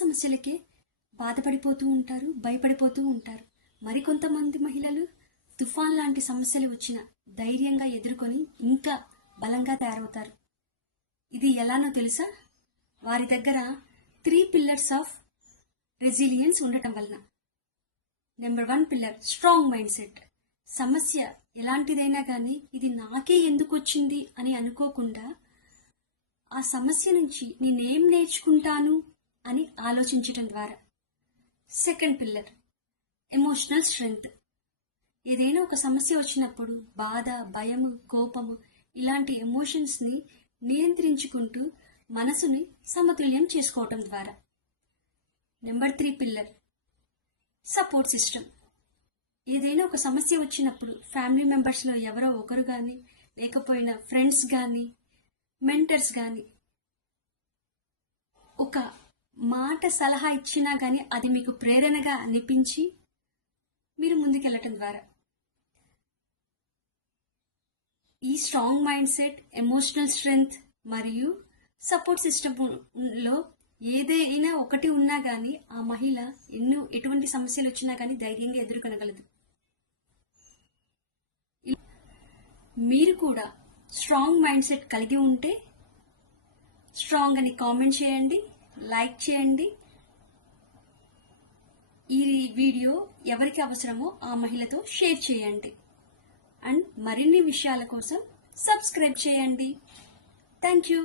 సమస్యలకే బాధపడిపోతూ ఉంటారు, భయపడిపోతూ ఉంటారు. మరికొంతమంది మహిళలు తుఫాన్ లాంటి సమస్యలు వచ్చిన ధైర్యంగా ఎదుర్కొని ఇంకా బలంగా తయారవుతారు. ఇది ఎలానో తెలుసా? వారి దగ్గర 3 పిల్లర్స్ ఆఫ్ రెసిలియన్స్ ఉండటం వలన. Number 1 pillar, strong mind set. సమస్య ఎలాంటిదైనా కానీ ఇది నాకే ఎందుకు వచ్చింది అని అనుకోకుండా ఆ సమస్య నుంచి నేనేం నేర్చుకుంటాను అని ఆలోచించటం ద్వారా. Second pillar, emotional strength. ఏదైనా ఒక సమస్య వచ్చినప్పుడు బాధ, భయము, కోపము ఇలాంటి ఎమోషన్స్ని నియంత్రించుకుంటూ మనసుని సమతుల్యం చేసుకోవటం ద్వారా. Number 3 pillar, support system. ఏదైనా ఒక సమస్య వచ్చినప్పుడు ఫ్యామిలీ మెంబర్స్లో ఎవరో ఒకరు కానీ, లేకపోయినా ఫ్రెండ్స్ కానీ, మెంటర్స్ కానీ ఒక మాట సలహా ఇచ్చినా కానీ అది మీకు ప్రేరణగా అనిపించి మీరు ముందుకెళ్ళటం ద్వారా. ఈ strong mind set, emotional strength మరియు సపోర్ట్ సిస్టంలో ఏదైనా ఒకటి ఉన్నా కానీ ఆ మహిళ ఎటువంటి సమస్యలు వచ్చినా కానీ ధైర్యంగా ఎదుర్కొనగలదు. మీరు కూడా స్ట్రాంగ్ మైండ్ సెట్ కలిగి ఉంటే స్ట్రాంగ్ అని కామెంట్ చేయండి, లైక్ చేయండి. ఈ వీడియో ఎవరికి అవసరమో ఆ మహిళతో షేర్ చేయండి. అండ్ మరిన్ని విషయాల కోసం సబ్స్క్రైబ్ చేయండి. Thank you.